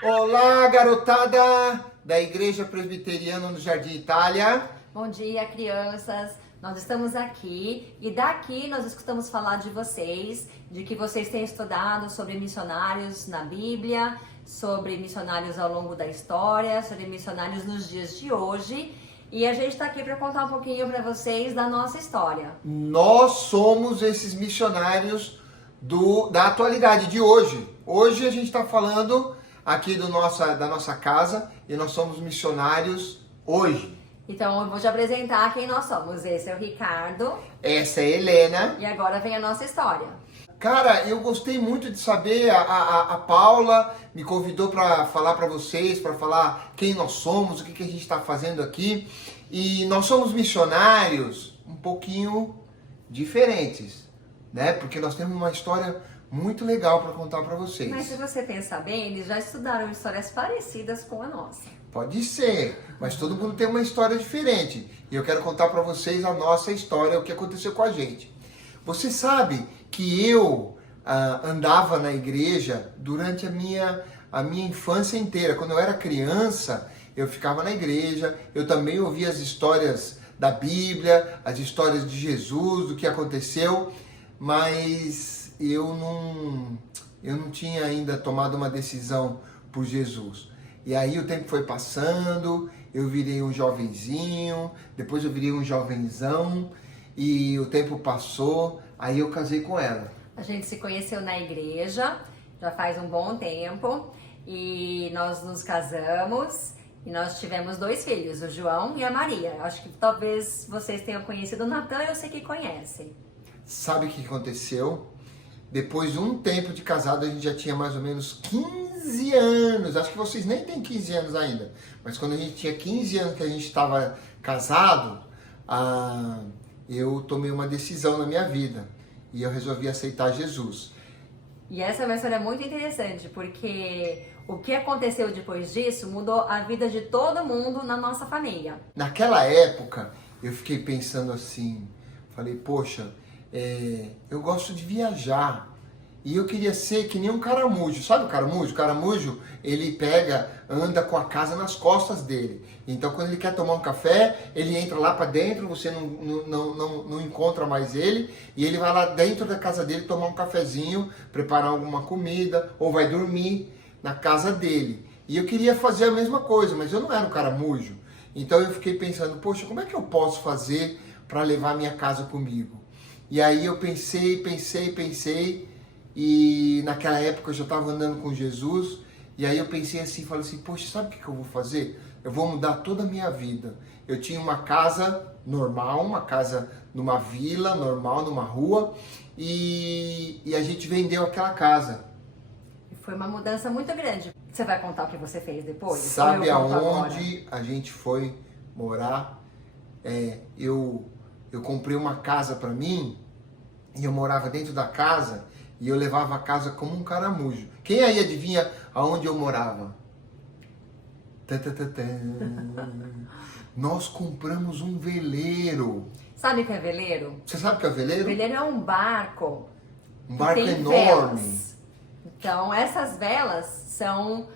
Olá, garotada da Igreja Presbiteriana no Jardim Itália. Bom dia, crianças. Nós estamos aqui e daqui nós escutamos falar de vocês, de que vocês têm estudado sobre missionários na Bíblia, sobre missionários ao longo da história, sobre missionários nos dias de hoje. E a gente está aqui para contar um pouquinho para vocês da nossa história. Nós somos esses missionários da atualidade de hoje. Hoje a gente está falando aqui da nossa casa e nós somos missionários hoje. Então eu vou te apresentar quem nós somos. Esse é o Ricardo. Essa é a Helena. E agora vem a nossa história. Cara, eu gostei muito de saber, a Paula me convidou para falar para vocês, para falar quem nós somos, o que a gente está fazendo aqui. E nós somos missionários um pouquinho diferentes, né? Porque nós temos uma história muito legal para contar para vocês. Mas se você pensar bem, eles já estudaram histórias parecidas com a nossa. Pode ser, mas todo mundo tem uma história diferente. E eu quero contar para vocês a nossa história, o que aconteceu com a gente. Você sabe que eu andava na igreja durante a minha infância inteira. Quando eu era criança, eu ficava na igreja, eu também ouvia as histórias da Bíblia, as histórias de Jesus, do que aconteceu, mas eu não tinha ainda tomado uma decisão por Jesus. E aí o tempo foi passando, eu virei um jovenzinho, depois eu virei um jovenzão, e o tempo passou, aí eu casei com ela. A gente se conheceu na igreja, já faz um bom tempo, e nós nos casamos, e nós tivemos 2 filhos, o João e a Maria. Acho que talvez vocês tenham conhecido o Natan, eu sei que conhecem. Sabe o que aconteceu? Depois de um tempo de casado, a gente já tinha mais ou menos 15 anos. Acho que vocês nem têm 15 anos ainda. Mas quando a gente tinha 15 anos que a gente estava casado, eu tomei uma decisão na minha vida. E eu resolvi aceitar Jesus. E essa é uma história muito interessante, porque o que aconteceu depois disso mudou a vida de todo mundo na nossa família. Naquela época, eu fiquei pensando assim, falei, poxa, eu gosto de viajar e eu queria ser que nem um caramujo. Sabe o caramujo? O caramujo, ele anda com a casa nas costas dele. Então, quando ele quer tomar um café, ele entra lá para dentro, você não encontra mais ele, e ele vai lá dentro da casa dele tomar um cafezinho, preparar alguma comida, ou vai dormir na casa dele. E eu queria fazer a mesma coisa, mas eu não era um caramujo. Então, eu fiquei pensando, poxa, como é que eu posso fazer para levar minha casa comigo? E aí eu pensei, e naquela época eu já estava andando com Jesus, e aí eu pensei assim, falei assim, poxa, sabe o que eu vou fazer? Eu vou mudar toda a minha vida. Eu tinha uma casa normal, uma casa numa vila normal, numa rua, e a gente vendeu aquela casa. Foi uma mudança muito grande. Você vai contar o que você fez depois? Sabe aonde a gente foi morar? Eu comprei uma casa para mim, e eu morava dentro da casa, e eu levava a casa como um caramujo. Quem aí adivinha aonde eu morava? Nós compramos um veleiro. Sabe o que é veleiro? Você sabe o que é veleiro? Veleiro é um barco. Um barco tem enorme. Velas. Então, essas velas são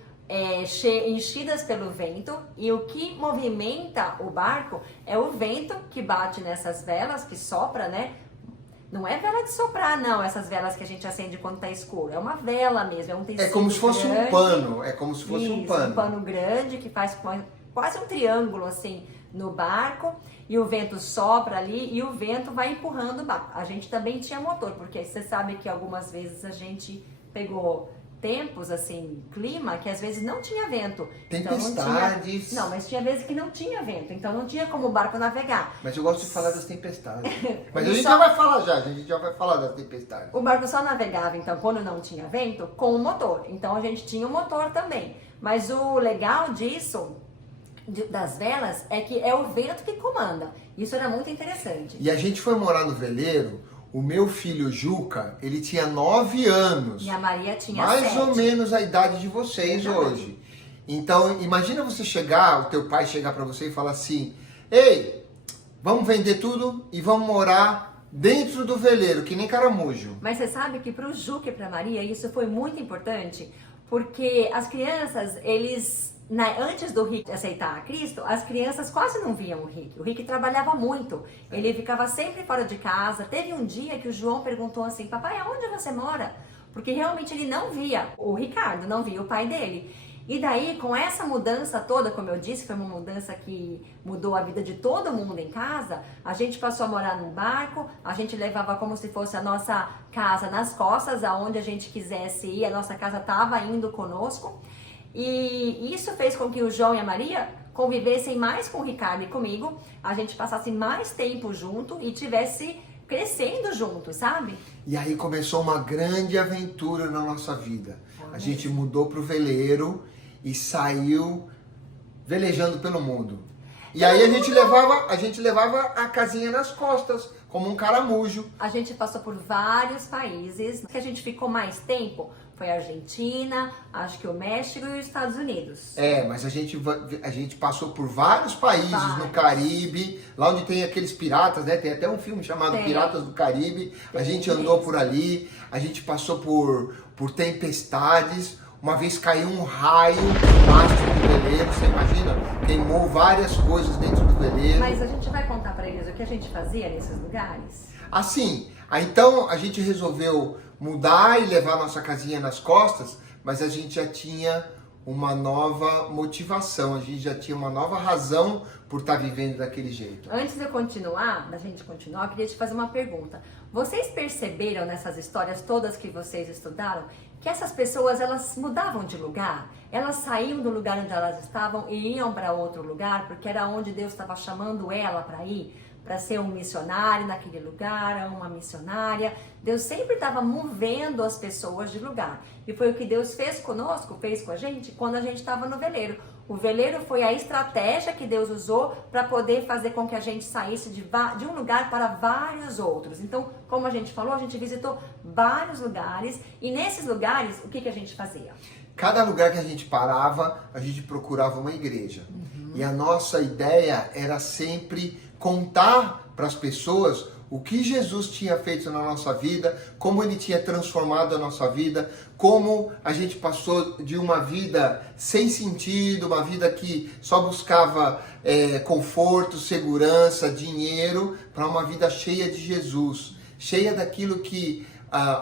enchidas pelo vento, e o que movimenta o barco é o vento que bate nessas velas, que sopra, né? Não é vela de soprar, não, essas velas que a gente acende quando tá escuro. É uma vela mesmo, é um tecido É como se fosse grande. um pano. É como se fosse Isso, um pano. um pano grande que faz quase um triângulo assim no barco, e o vento sopra ali e o vento vai empurrando o barco. A gente também tinha motor, porque você sabe que algumas vezes a gente pegou tempos, assim, clima, que às vezes não tinha vento. Tempestades. Então mas tinha vezes que não tinha vento, então não tinha como o barco navegar. Mas eu gosto de falar das tempestades. Mas a Ele gente só- já vai falar já, a gente já vai falar das tempestades. O barco só navegava, então, quando não tinha vento, com o motor. Então a gente tinha o motor também. Mas o legal disso, das velas, é que é o vento que comanda. Isso era muito interessante. E a gente foi morar no veleiro. O meu filho Juca, ele tinha 9 anos. E a Maria tinha Mais 7. ou menos a idade de vocês Exatamente. hoje. Então, imagina você chegar, o teu pai chegar para você e falar assim: ei, vamos vender tudo e vamos morar dentro do veleiro, que nem caramujo. Mas você sabe que para o Juca e para Maria isso foi muito importante, porque as crianças, antes do Rick aceitar a Cristo, as crianças quase não viam o Rick. O Rick trabalhava muito, ele ficava sempre fora de casa. Teve um dia que o João perguntou assim, papai, aonde você mora? Porque realmente ele não via o Ricardo, não via o pai dele. E daí, com essa mudança toda, como eu disse, foi uma mudança que mudou a vida de todo mundo em casa, a gente passou a morar num barco, a gente levava como se fosse a nossa casa nas costas, aonde a gente quisesse ir, a nossa casa estava indo conosco. E isso fez com que o João e a Maria convivessem mais com o Ricardo e comigo, a gente passasse mais tempo junto e tivesse crescendo juntos, sabe? E aí começou uma grande aventura na nossa vida. A gente mudou pro veleiro e saiu velejando pelo mundo. E aí a gente levava a casinha nas costas, como um caramujo. A gente passou por vários países. O que a gente ficou mais tempo foi a Argentina, acho que o México e os Estados Unidos. Mas a gente passou por vários países no Caribe, lá onde tem aqueles piratas, né? Tem até um filme chamado Piratas do Caribe. A gente andou por ali, a gente passou por tempestades. Uma vez caiu um raio no mastro do veleiro, você imagina? Queimou várias coisas dentro do veleiro. Mas a gente vai contar para eles o que a gente fazia nesses lugares? Assim, então a gente resolveu mudar e levar nossa casinha nas costas, mas a gente já tinha uma nova motivação, a gente já tinha uma nova razão por estar vivendo daquele jeito. Antes de eu continuar, da gente continuar, eu queria te fazer uma pergunta. Vocês perceberam nessas histórias todas que vocês estudaram que essas pessoas, elas mudavam de lugar? Elas saíam do lugar onde elas estavam e iam para outro lugar, porque era onde Deus estava chamando ela para ir, para ser um missionário naquele lugar, uma missionária. Deus sempre estava movendo as pessoas de lugar. E foi o que Deus fez conosco, fez com a gente, quando a gente estava no veleiro. O veleiro foi a estratégia que Deus usou para poder fazer com que a gente saísse de um lugar para vários outros. Então, como a gente falou, a gente visitou vários lugares e nesses lugares, o que a gente fazia? Cada lugar que a gente parava, a gente procurava uma igreja. E a nossa ideia era sempre contar para as pessoas o que Jesus tinha feito na nossa vida, como Ele tinha transformado a nossa vida, como a gente passou de uma vida sem sentido, uma vida que só buscava conforto, segurança, dinheiro, para uma vida cheia de Jesus, cheia daquilo que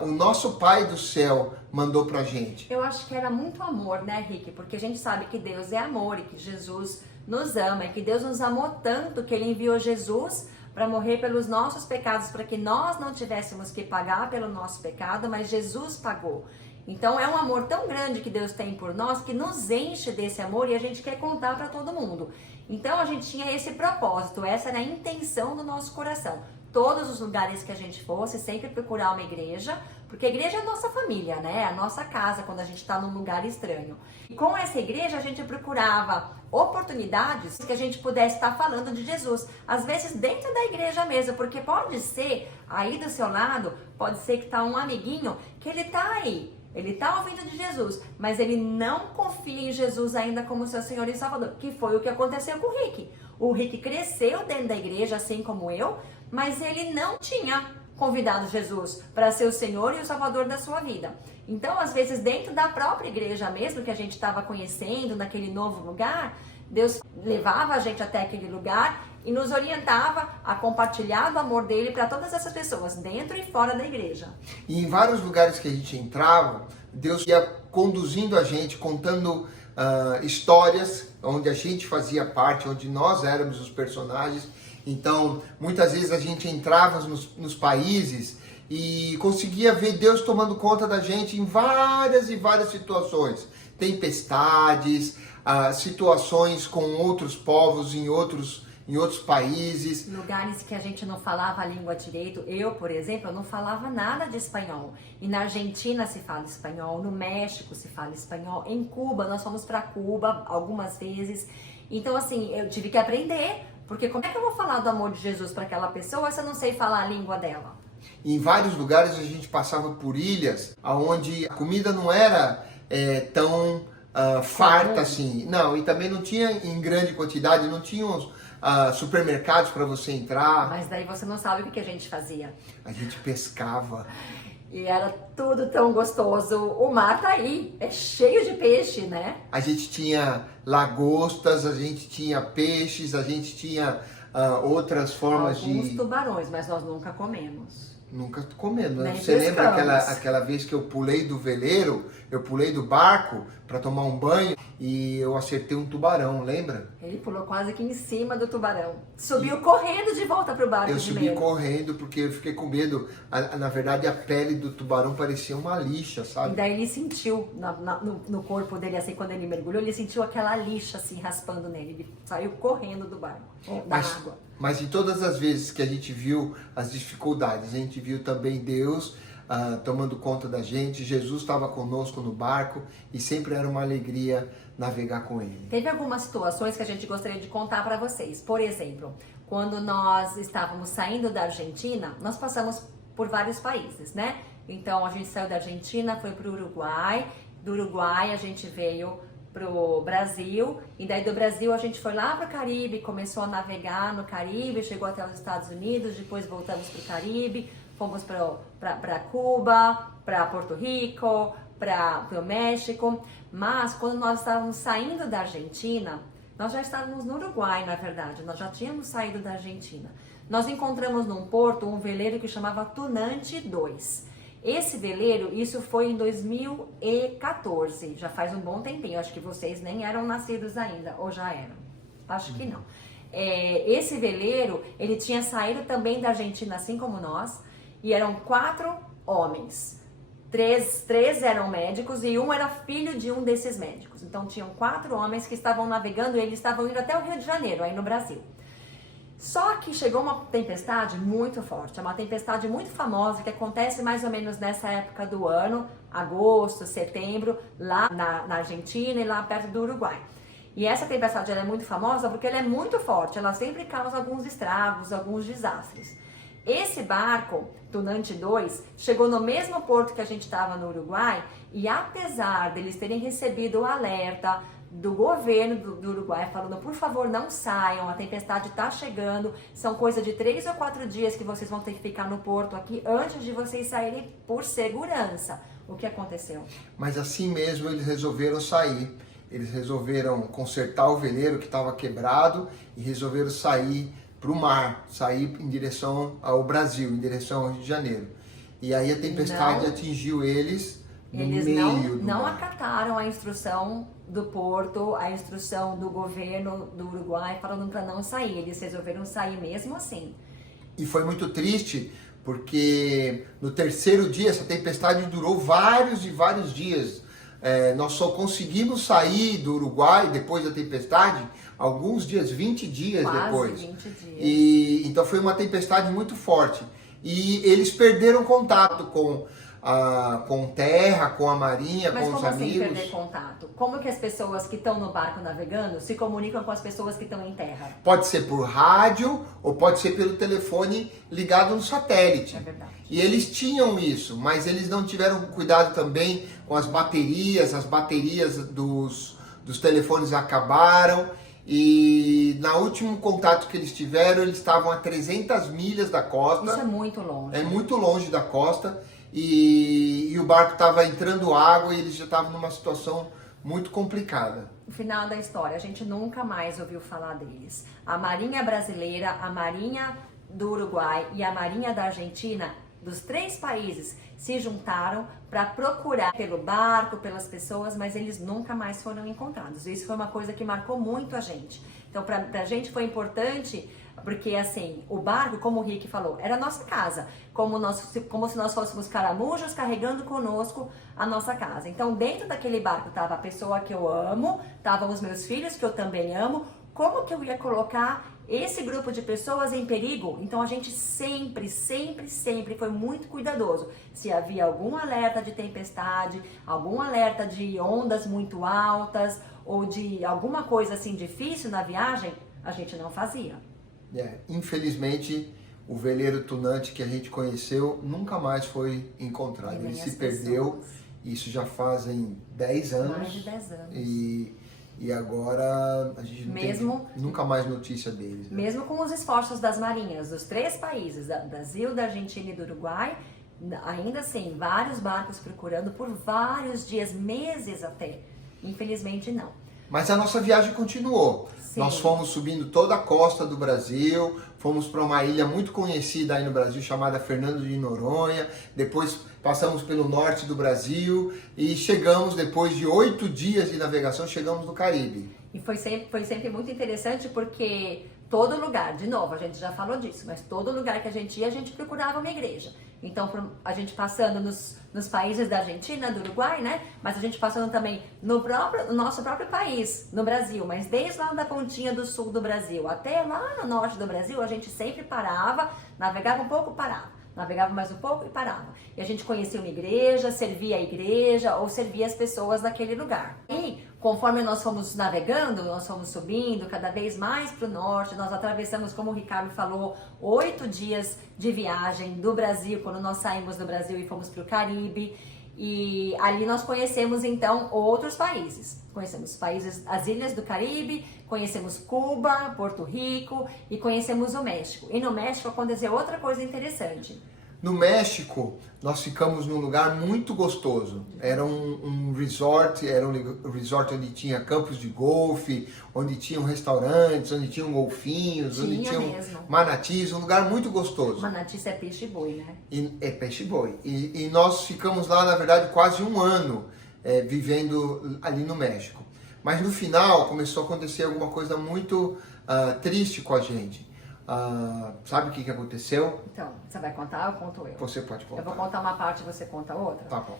o nosso Pai do céu mandou pra gente. Eu acho que era muito amor, né, Rick? Porque a gente sabe que Deus é amor e que Jesus nos ama, e que Deus nos amou tanto que Ele enviou Jesus para morrer pelos nossos pecados, para que nós não tivéssemos que pagar pelo nosso pecado, mas Jesus pagou. Então é um amor tão grande que Deus tem por nós, que nos enche desse amor e a gente quer contar para todo mundo. Então a gente tinha esse propósito, essa era a intenção do nosso coração. Todos os lugares que a gente fosse, sempre procurar uma igreja, porque a igreja é a nossa família, né? A nossa casa, quando a gente está num lugar estranho. E com essa igreja, a gente procurava oportunidades que a gente pudesse estar falando de Jesus. Às vezes dentro da igreja mesmo, porque pode ser, aí do seu lado, pode ser que está um amiguinho que ele está aí. Ele está ouvindo de Jesus, mas ele não confia em Jesus ainda como seu Senhor e Salvador, que foi o que aconteceu com o Rick. O Rick cresceu dentro da igreja, assim como eu, mas ele não tinha convidado Jesus para ser o Senhor e o Salvador da sua vida. Então, às vezes, dentro da própria igreja mesmo, que a gente estava conhecendo, naquele novo lugar, Deus levava a gente até aquele lugar e nos orientava a compartilhar do amor dele para todas essas pessoas, dentro e fora da igreja. E em vários lugares que a gente entrava, Deus ia conduzindo a gente, contando histórias onde a gente fazia parte, onde nós éramos os personagens. Então, muitas vezes a gente entrava nos países e conseguia ver Deus tomando conta da gente em várias e várias situações. Tempestades, situações com outros povos em outros países. Lugares que a gente não falava a língua direito. Eu, por exemplo, eu não falava nada de espanhol. E na Argentina se fala espanhol, no México se fala espanhol, em Cuba, nós fomos para Cuba algumas vezes. Então, assim, eu tive que aprender. Porque como é que eu vou falar do amor de Jesus para aquela pessoa se eu não sei falar a língua dela? Em vários lugares a gente passava por ilhas onde a comida não era tão farta assim. Não, e também não tinha em grande quantidade, não tinha supermercados para você entrar. Mas daí você não sabe o que a gente fazia. A gente pescava. E era tudo tão gostoso. O mar tá aí, é cheio de peixe, né? A gente tinha lagostas, a gente tinha peixes, a gente tinha outras formas Alguns de... tubarões, mas nós nunca comemos. Nunca comendo, né? Nem Você lembra pescamos. aquela vez que eu pulei do veleiro, eu pulei do barco para tomar um banho e eu acertei um tubarão, lembra? Ele pulou quase que em cima do tubarão. Subiu correndo de volta pro barco Eu de subi medo. correndo porque eu fiquei com medo. Na verdade, a pele do tubarão parecia uma lixa, E sabe? daí ele sentiu no corpo dele, assim, quando ele mergulhou, ele sentiu aquela lixa, assim, raspando nele. Ele saiu correndo do barco, da água. Mas em todas as vezes que a gente viu as dificuldades, a gente viu também Deus tomando conta da gente. Jesus estava conosco no barco e sempre era uma alegria navegar com Ele. Teve algumas situações que a gente gostaria de contar para vocês. Por exemplo, quando nós estávamos saindo da Argentina, nós passamos por vários países, né? Então a gente saiu da Argentina, foi para o Uruguai. Do Uruguai a gente veio pro Brasil, e daí do Brasil a gente foi lá pro Caribe, começou a navegar no Caribe, chegou até os Estados Unidos, depois voltamos pro Caribe, fomos para Cuba, para Porto Rico, para o México. Mas quando nós estávamos saindo da Argentina, nós já estávamos no Uruguai, na verdade, nós já tínhamos saído da Argentina. Nós encontramos num porto um veleiro que chamava Tunante 2. Esse veleiro, isso foi em 2014, já faz um bom tempinho, acho que vocês nem eram nascidos ainda, ou já eram, acho que não. Esse veleiro, ele tinha saído também da Argentina, assim como nós, e eram 4 homens. Três eram médicos e um era filho de um desses médicos. Então tinham 4 homens que estavam navegando e eles estavam indo até o Rio de Janeiro, aí no Brasil. Só que chegou uma tempestade muito forte, é uma tempestade muito famosa que acontece mais ou menos nessa época do ano, agosto, setembro, lá na Argentina e lá perto do Uruguai. E essa tempestade ela é muito famosa porque ela é muito forte, ela sempre causa alguns estragos, alguns desastres. Esse barco, Tunante 2, chegou no mesmo porto que a gente estava no Uruguai e apesar deles terem recebido o alerta do governo do Uruguai falando, por favor, não saiam, a tempestade está chegando, são coisa de 3 ou 4 dias que vocês vão ter que ficar no porto aqui antes de vocês saírem por segurança. O que aconteceu? Mas assim mesmo eles resolveram sair. Eles resolveram consertar o veleiro que estava quebrado e resolveram sair para o mar, sair em direção ao Brasil, em direção ao Rio de Janeiro. E aí a tempestade atingiu eles no meio do não mar. acataram a instrução do porto, a instrução do governo do Uruguai falando para não sair. Eles resolveram sair mesmo assim. E foi muito triste porque no terceiro dia, essa tempestade durou vários e vários dias. Nós só conseguimos sair do Uruguai depois da tempestade alguns dias, 20 dias Quase depois. 20 dias. Então foi uma tempestade muito forte. E eles perderam contato com terra, com a marinha, Mas com os como assim amigos. perder contato? Como que as pessoas que estão no barco navegando se comunicam com as pessoas que estão em terra? Pode ser por rádio ou pode ser pelo telefone ligado no satélite. É verdade. E eles tinham isso, mas eles não tiveram cuidado também com as baterias dos telefones acabaram. E no último contato que eles tiveram, eles estavam a 300 milhas da costa. Isso é muito longe. É muito longe da costa. E o barco estava entrando água e eles já estavam numa situação muito complicada. No final da história, a gente nunca mais ouviu falar deles. A Marinha Brasileira, a Marinha do Uruguai e a Marinha da Argentina, dos 3 países, se juntaram para procurar pelo barco, pelas pessoas, mas eles nunca mais foram encontrados. Isso foi uma coisa que marcou muito a gente. Então, para a gente foi importante, porque assim, o barco, como o Rick falou, era a nossa casa, como se nós fôssemos caramujos carregando conosco a nossa casa. Então, dentro daquele barco estava a pessoa que eu amo, estavam os meus filhos que eu também amo. Como que eu ia colocar esse grupo de pessoas em perigo? Então a gente sempre foi muito cuidadoso. Se havia algum alerta de tempestade, algum alerta de ondas muito altas ou de alguma coisa assim difícil na viagem, a gente não fazia. Infelizmente, o veleiro Tunante que a gente conheceu nunca mais foi encontrado. Ele se perdeu, isso já fazem 10 anos. Mais de 10 anos. E agora a gente não tem nunca mais notícia deles. Mesmo com os esforços das marinhas dos 3 países, do Brasil, da Argentina e do Uruguai, Ainda assim, vários barcos procurando por vários dias, meses até. Infelizmente, não. Mas a nossa viagem continuou. Sim. Nós fomos subindo toda a costa do Brasil, fomos para uma ilha muito conhecida aí no Brasil chamada Fernando de Noronha, depois passamos pelo norte do Brasil e chegamos, depois de 8 dias de navegação, chegamos no Caribe. E foi sempre muito interessante porque todo lugar, de novo, a gente já falou disso, mas todo lugar que a gente ia, a gente procurava uma igreja. Então, a gente passando nos países da Argentina, do Uruguai, né? Mas a gente passando também no nosso próprio país, no Brasil. Mas desde lá da pontinha do sul do Brasil até lá no norte do Brasil, a gente sempre parava, navegava um pouco, parava. Navegava mais um pouco e parava. E a gente conhecia uma igreja, servia a igreja ou servia as pessoas daquele lugar. E conforme nós fomos navegando, nós fomos subindo cada vez mais para o norte, nós atravessamos, como o Ricardo falou, 8 dias de viagem do Brasil, quando nós saímos do Brasil e fomos para o Caribe. E ali nós conhecemos então outros países. Conhecemos países, as ilhas do Caribe, conhecemos Cuba, Porto Rico e conhecemos o México. E no México aconteceu outra coisa interessante. No México, nós ficamos num lugar muito gostoso. Era um resort onde tinha campos de golfe, onde tinham restaurantes, onde tinham golfinhos, onde tinham manatis, um lugar muito gostoso. Manatis é peixe-boi, né? É peixe-boi. E nós ficamos lá, na verdade, quase um ano vivendo ali no México. Mas no final começou a acontecer alguma coisa muito triste com a gente. Sabe o que aconteceu? Então, você vai contar ou conto eu? Você pode contar. Eu vou contar uma parte e você conta outra? Tá bom.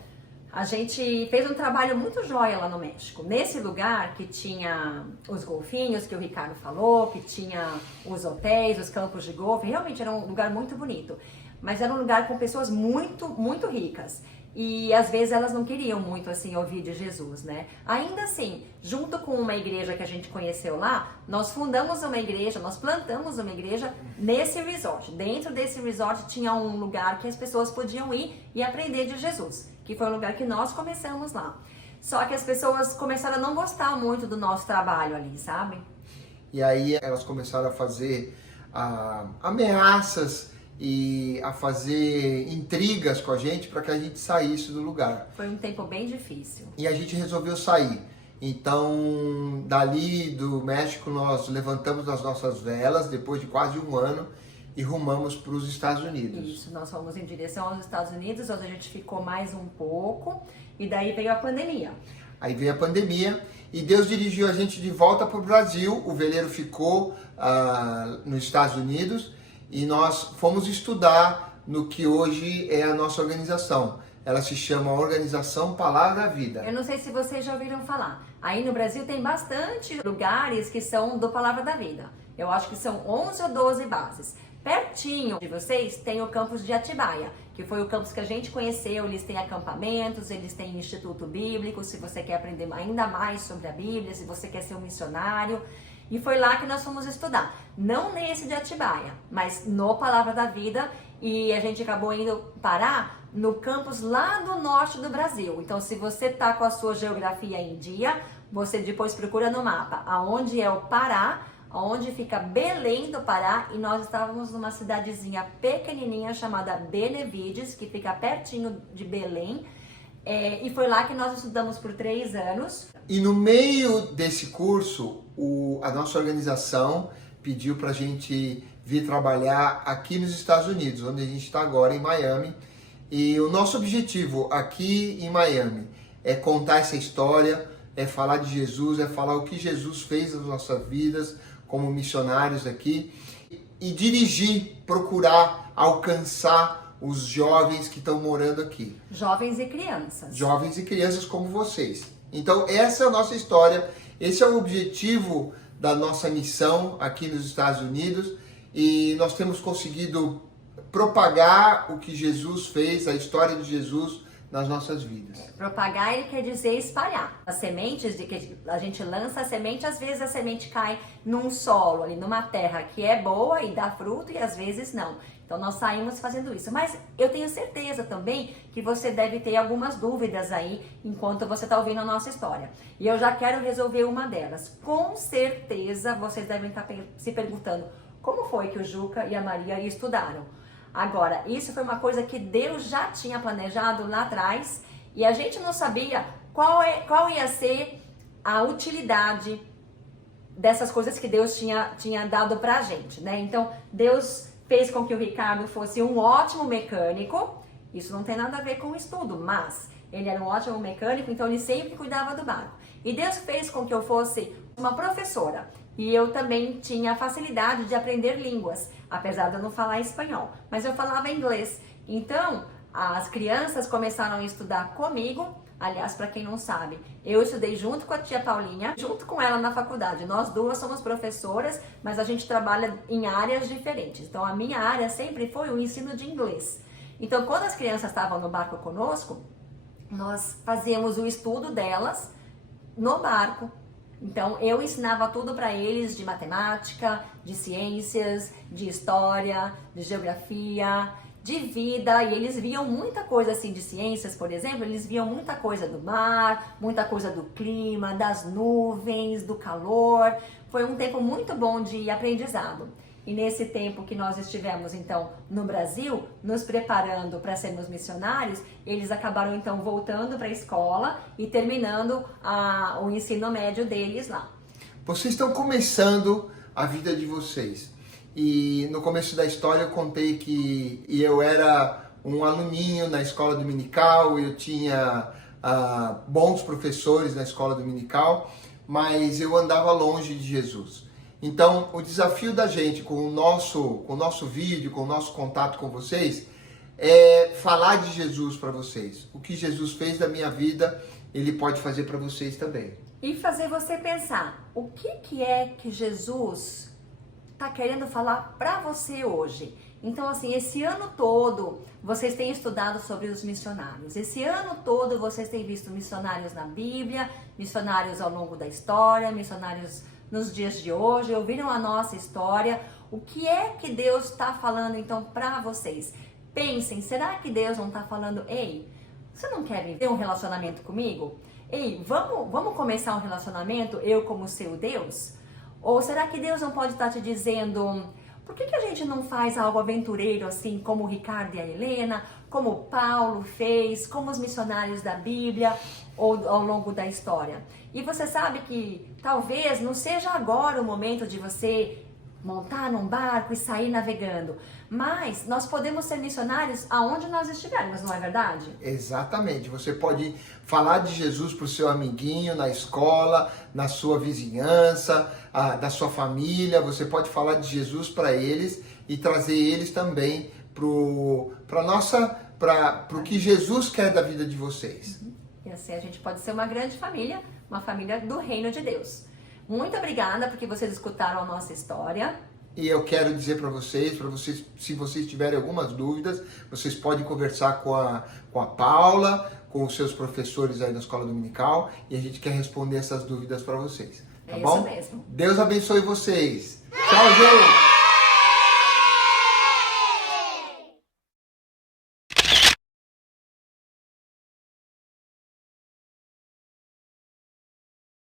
A gente fez um trabalho muito jóia lá no México. Nesse lugar que tinha os golfinhos, que o Ricardo falou, que tinha os hotéis, os campos de golfe, realmente era um lugar muito bonito. Mas era um lugar com pessoas muito, muito ricas. E às vezes elas não queriam muito assim ouvir de Jesus, né? Ainda assim, junto com uma igreja que a gente conheceu lá, nós fundamos uma igreja, nós plantamos uma igreja nesse resort. Dentro desse resort tinha um lugar que as pessoas podiam ir e aprender de Jesus, que foi o lugar que nós começamos lá. Só que as pessoas começaram a não gostar muito do nosso trabalho ali, sabe? E aí elas começaram a fazer ameaças e a fazer intrigas com a gente para que a gente saísse do lugar. Foi um tempo bem difícil. E a gente resolveu sair. Então, dali do México, nós levantamos as nossas velas, depois de quase um ano, e rumamos para os Estados Unidos. Isso, nós fomos em direção aos Estados Unidos, onde a gente ficou mais um pouco, e daí veio a pandemia. Aí veio a pandemia, e Deus dirigiu a gente de volta para o Brasil, o veleiro ficou nos Estados Unidos, e nós fomos estudar no que hoje é a nossa organização. Ela se chama Organização Palavra da Vida. Eu não sei se vocês já ouviram falar. Aí no Brasil tem bastante lugares que são do Palavra da Vida. Eu acho que são 11 ou 12 bases. Pertinho de vocês tem o campus de Atibaia, que foi o campus que a gente conheceu. Eles têm acampamentos, eles têm instituto bíblico, se você quer aprender ainda mais sobre a Bíblia, se você quer ser um missionário. E foi lá que nós fomos estudar. Não nesse de Atibaia, mas no Palavra da Vida. E a gente acabou indo parar no campus lá do norte do Brasil. Então, se você tá com a sua geografia em dia, você depois procura no mapa aonde é o Pará, onde fica Belém do Pará. E nós estávamos numa cidadezinha pequenininha chamada Benevides, que fica pertinho de Belém. E foi lá que nós estudamos por 3 anos. E no meio desse curso, a nossa organização pediu para a gente vir trabalhar aqui nos Estados Unidos, onde a gente está agora, em Miami. E o nosso objetivo aqui em Miami é contar essa história, é falar de Jesus, é falar o que Jesus fez nas nossas vidas como missionários aqui e dirigir, procurar alcançar os jovens que estão morando aqui. Jovens e crianças. Jovens e crianças como vocês. Então essa é a nossa história, esse é o objetivo da nossa missão aqui nos Estados Unidos e nós temos conseguido propagar o que Jesus fez, a história de Jesus nas nossas vidas. Propagar, ele quer dizer espalhar. As sementes de que a gente lança a semente, às vezes a semente cai num solo, ali numa terra que é boa e dá fruto e às vezes não. Então nós saímos fazendo isso. Mas eu tenho certeza também que você deve ter algumas dúvidas aí enquanto você está ouvindo a nossa história. E eu já quero resolver uma delas. Com certeza vocês devem estar se perguntando como foi que o Juca e a Maria estudaram. Agora, isso foi uma coisa que Deus já tinha planejado lá atrás e a gente não sabia qual ia ser a utilidade dessas coisas que Deus tinha dado pra gente, né? Então, Deus fez com que o Ricardo fosse um ótimo mecânico. Isso não tem nada a ver com o estudo, mas ele era um ótimo mecânico, então ele sempre cuidava do barco. E Deus fez com que eu fosse uma professora. E eu também tinha facilidade de aprender línguas, apesar de eu não falar espanhol, mas eu falava inglês. Então, as crianças começaram a estudar comigo. Aliás, para quem não sabe, eu estudei junto com a tia Paulinha, junto com ela na faculdade. Nós duas somos professoras, mas a gente trabalha em áreas diferentes. Então, a minha área sempre foi o ensino de inglês. Então, quando as crianças estavam no barco conosco, nós fazíamos o estudo delas no barco. Então, eu ensinava tudo para eles de matemática, de ciências, de história, de geografia, de vida, e eles viam muita coisa assim de ciências, por exemplo, eles viam muita coisa do mar, muita coisa do clima, das nuvens, do calor. Foi um tempo muito bom de aprendizado. E nesse tempo que nós estivemos, então, no Brasil, nos preparando para sermos missionários, eles acabaram, então, voltando para a escola e terminando o ensino médio deles lá. Vocês estão começando a vida de vocês. E no começo da história eu contei que eu era um aluninho na escola dominical, eu tinha bons professores na escola dominical, mas eu andava longe de Jesus. Então, o desafio da gente com o nosso vídeo, com o nosso contato com vocês, é falar de Jesus para vocês. O que Jesus fez da minha vida, Ele pode fazer para vocês também. E fazer você pensar, o que é que Jesus está querendo falar para você hoje? Então, assim, esse ano todo vocês têm estudado sobre os missionários. Esse ano todo vocês têm visto missionários na Bíblia, missionários ao longo da história, missionários nos dias de hoje, ouviram a nossa história. O que é que Deus está falando então para vocês? Pensem, será que Deus não está falando, ei, você não quer viver um relacionamento comigo? Ei, vamos começar um relacionamento, eu como seu Deus? Ou será que Deus não pode estar te dizendo, por que a gente não faz algo aventureiro assim, como o Ricardo e a Helena, como Paulo fez, como os missionários da Bíblia ou ao longo da história? E você sabe que talvez não seja agora o momento de você montar num barco e sair navegando, mas nós podemos ser missionários aonde nós estivermos, não é verdade? Exatamente, você pode falar de Jesus para o seu amiguinho, na escola, na sua vizinhança, da sua família, você pode falar de Jesus para eles e trazer eles também para o que Jesus quer da vida de vocês. E assim a gente pode ser uma grande família, uma família do reino de Deus. Muito obrigada porque vocês escutaram a nossa história. E eu quero dizer para vocês, se vocês tiverem algumas dúvidas, vocês podem conversar com a Paula, com os seus professores aí da escola dominical, e a gente quer responder essas dúvidas para vocês. Tá bom? Isso mesmo. Deus abençoe vocês. Tchau, gente!